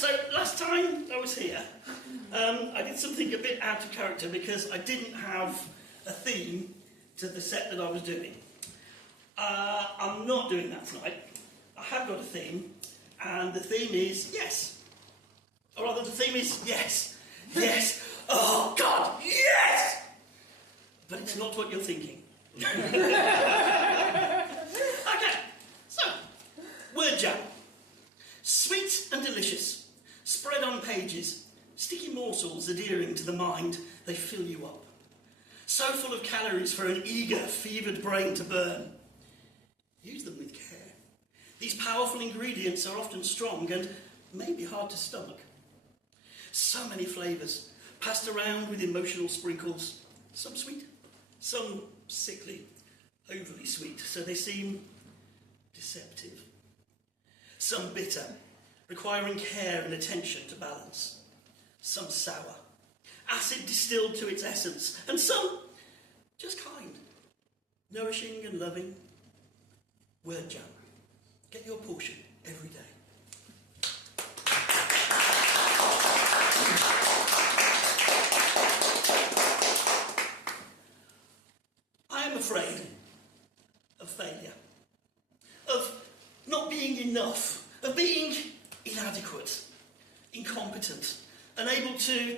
So last time I was here, I did something a bit out of character because I didn't have a theme to the set that I was doing. I'm not doing that tonight. I have got a theme, and the theme is yes. Or rather, the theme is yes. Yes. Oh, God, yes! But it's not what you're thinking. Okay, so, word jam. Sweet and delicious, spread on pages, sticky morsels adhering to the mind, they fill you up. So full of calories for an eager, fevered brain to burn. Use them with care. These powerful ingredients are often strong and maybe hard to stomach. So many flavours, passed around with emotional sprinkles, some sweet, some sickly, overly sweet, so they seem deceptive. Some bitter, requiring care and attention to balance. Some sour, acid distilled to its essence, and some just kind, nourishing and loving. Word jam. Get your portion every day. I am afraid of failure, of not being enough, of being inadequate, incompetent, unable to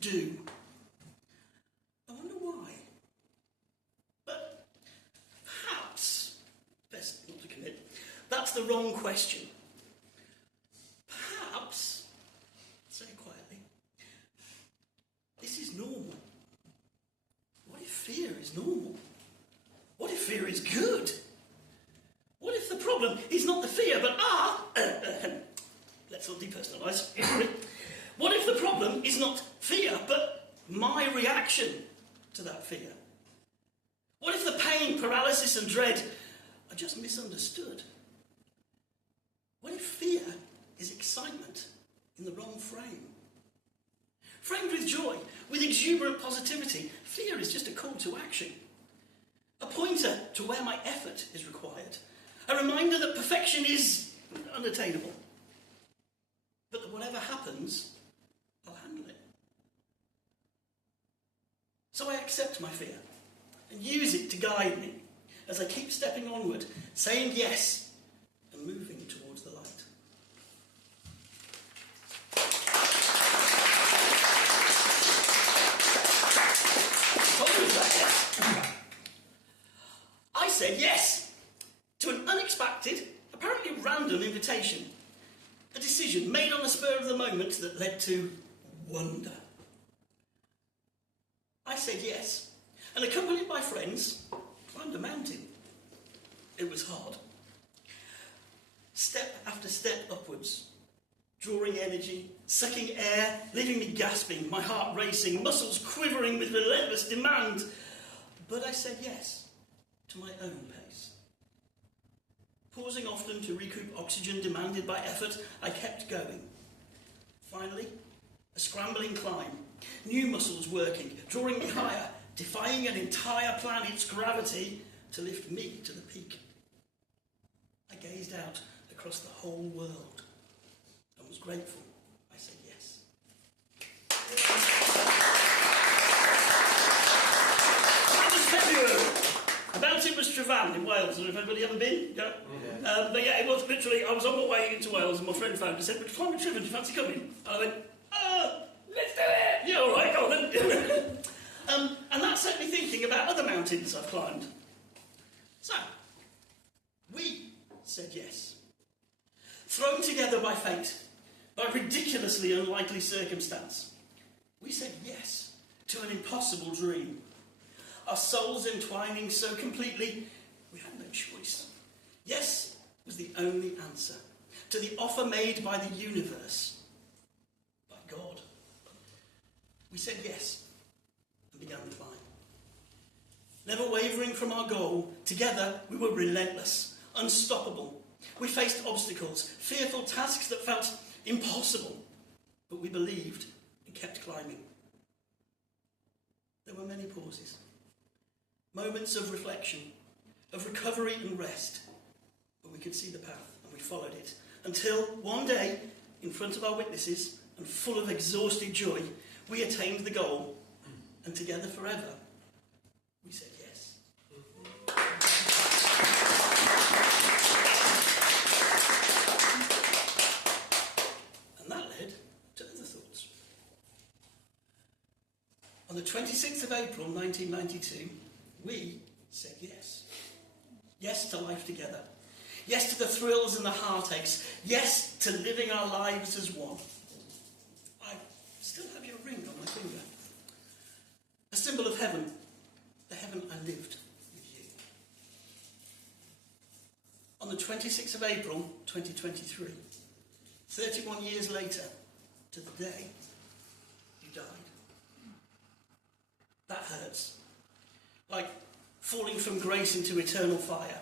do. I wonder why. But perhaps, best not to commit, that's the wrong question. Perhaps, say it quietly, this is normal. What if fear is normal? What if fear is good? What if the problem is not the fear, but let's not depersonalise. What if the problem is not fear, but my reaction to that fear? What if the pain, paralysis and dread are just misunderstood? What if fear is excitement in the wrong frame? Framed with joy, with exuberant positivity, fear is just a call to action. A pointer to where my effort is required. A reminder that perfection is unattainable. But that whatever happens, I'll handle it. So I accept my fear and use it to guide me as I keep stepping onward, saying yes and moving towards the light. What was that? I said yes to an unexpected, apparently random invitation. A decision made on the spur of the moment that led to wonder. I said yes, and accompanied by friends, climbed a mountain. It was hard. Step after step upwards, drawing energy, sucking air, leaving me gasping, my heart racing, muscles quivering with relentless demand. But I said yes to my own pace. Pausing often to recoup oxygen demanded by effort, I kept going. Finally, a scrambling climb, new muscles working, drawing me higher, defying an entire planet's gravity to lift me to the peak. I gazed out across the whole world and was grateful. I said yes. That was February. About it was Trevan in Wales. I don't know if anybody ever been? Yeah? But yeah, it was literally, I was on my way into Wales and my friend phoned and said, "Would you climb a Trevan, do you fancy coming?" And I went, let's do it! Yeah, all right, go on then. And that set me thinking about other mountains I've climbed. So, we said yes. Thrown together by fate, by ridiculously unlikely circumstance, we said yes to an impossible dream. Our souls entwining so completely, we had no choice. Yes was the only answer to the offer made by the universe, by God. We said yes and began the climb. Never wavering from our goal, together we were relentless, unstoppable. We faced obstacles, fearful tasks that felt impossible, but we believed and kept climbing. There were many pauses. Moments of reflection, of recovery and rest, but we could see the path and we followed it until one day in front of our witnesses and full of exhausted joy, we attained the goal, and together forever, we said yes. And that led to other thoughts. On the 26th of April 1992, we said yes. Yes to life together. Yes to the thrills and the heartaches. Yes to living our lives as one. I still have your ring on my finger. A symbol of heaven. The heaven I lived with you. On the 26th of April 2023, 31 years later, to the day, you died. That hurts. Like falling from grace into eternal fire.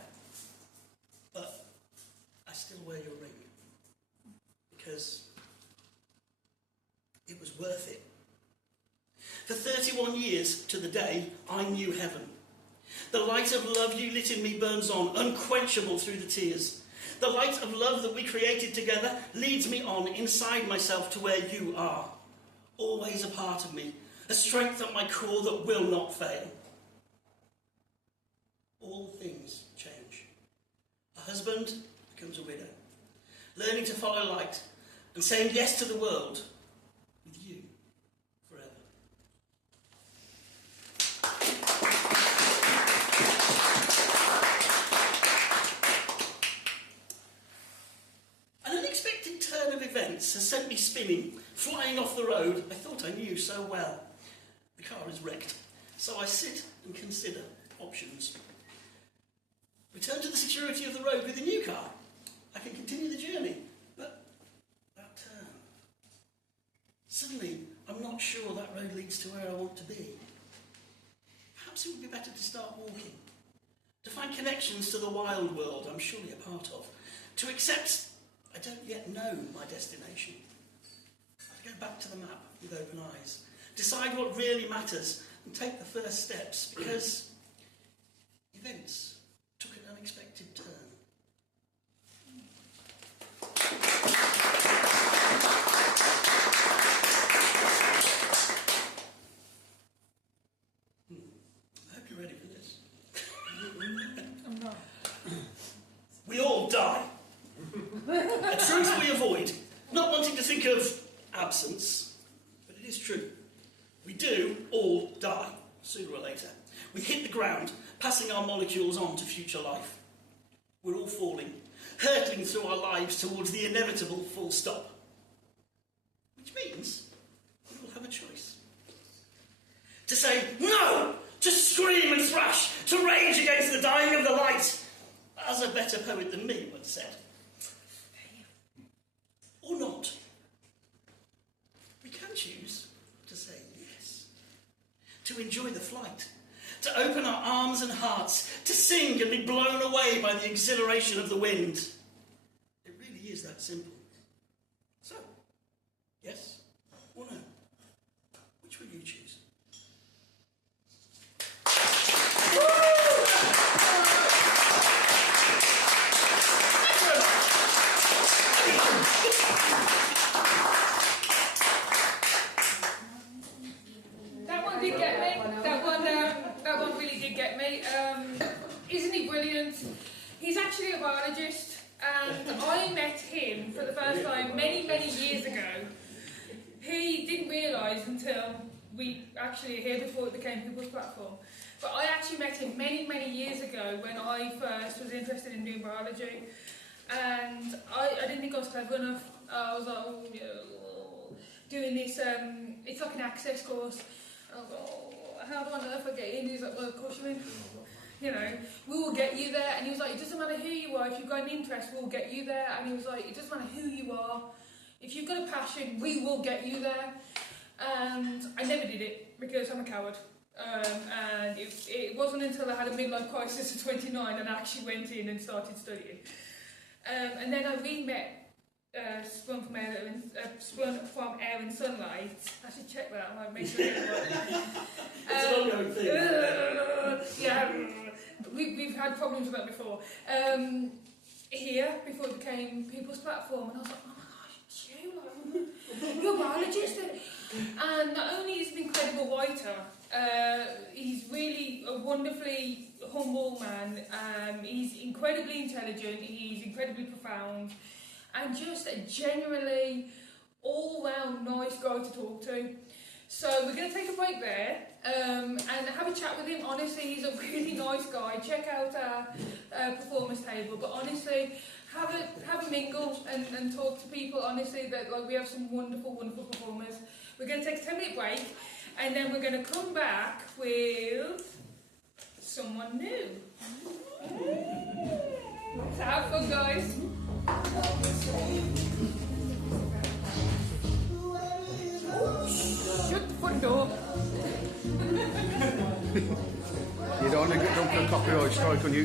But I still wear your ring. Because it was worth it. For 31 years to the day, I knew heaven. The light of love you lit in me burns on, unquenchable through the tears. The light of love that we created together leads me on inside myself to where you are. Always a part of me. A strength at my core that will not fail. All things change. A husband becomes a widow. Learning to follow light and saying yes to the world with you forever. An unexpected turn of events has sent me spinning, flying off the road I thought I knew so well. The car is wrecked, so I sit and consider options. Return to the security of the road with a new car. I can continue the journey, but that turn. Suddenly, I'm not sure that road leads to where I want to be. Perhaps it would be better to start walking, to find connections to the wild world I'm surely a part of, to accept I don't yet know my destination. I'd go back to the map with open eyes, decide what really matters, and take the first steps, because events took an unexpected turn. I hope you're ready for this. I'm not. We all die. A truth we avoid, not wanting to think of absence, but it is true. We do all die, sooner or later. We hit the ground, passing our molecules on to future life. We're all falling, hurtling through our lives towards the inevitable full stop. Which means we all have a choice. To say no! To scream and thrash! To rage against the dying of the light! As a better poet than me once said. Or not. We can choose to say yes. To enjoy the flight. To open our arms and hearts. To sing and be blown away by the exhilaration of the wind. It really is that simple. So, yes or no? Which will you choose? That one did get me. That one really did get me. Isn't he brilliant? He's actually a biologist, and I met him for the first time many, many years ago. He didn't realise until we actually here before it became People's Platform. But I actually met him many, many years ago when I first was interested in doing biology. And I didn't think I was clever enough. I was like, oh, yeah, doing this, it's like an access course. I was like, oh, how do I know if I get in? He's like, well, of course you in. You know, we will get you there. And he was like, it doesn't matter who you are, if you've got an interest, we'll get you there. And he was like, it doesn't matter who you are, if you've got a passion, we will get you there. And I never did it because I'm a coward. And it wasn't until I had a midlife crisis at 29 and I actually went in and started studying. And then I re-met Spun from Air and Sunlight. I should check that, I might make sure it works. It's an ongoing thing. Yeah, we've had problems with that before. Here, before it became People's Platform, and I was like, oh my gosh, it's you, wonderfully humble man. He's incredibly intelligent, he's incredibly profound, and just a genuinely all-round nice guy to talk to. So we're going to take a break there and have a chat with him. Honestly, he's a really nice guy. Check out our performance table, but honestly, have a mingle and talk to people. Honestly, that like we have some wonderful performers. We're going to take a 10-minute break, and then we're going to come back with someone new. So have fun, guys. Shut the front door. You don't want to get done for a copyright strike on you.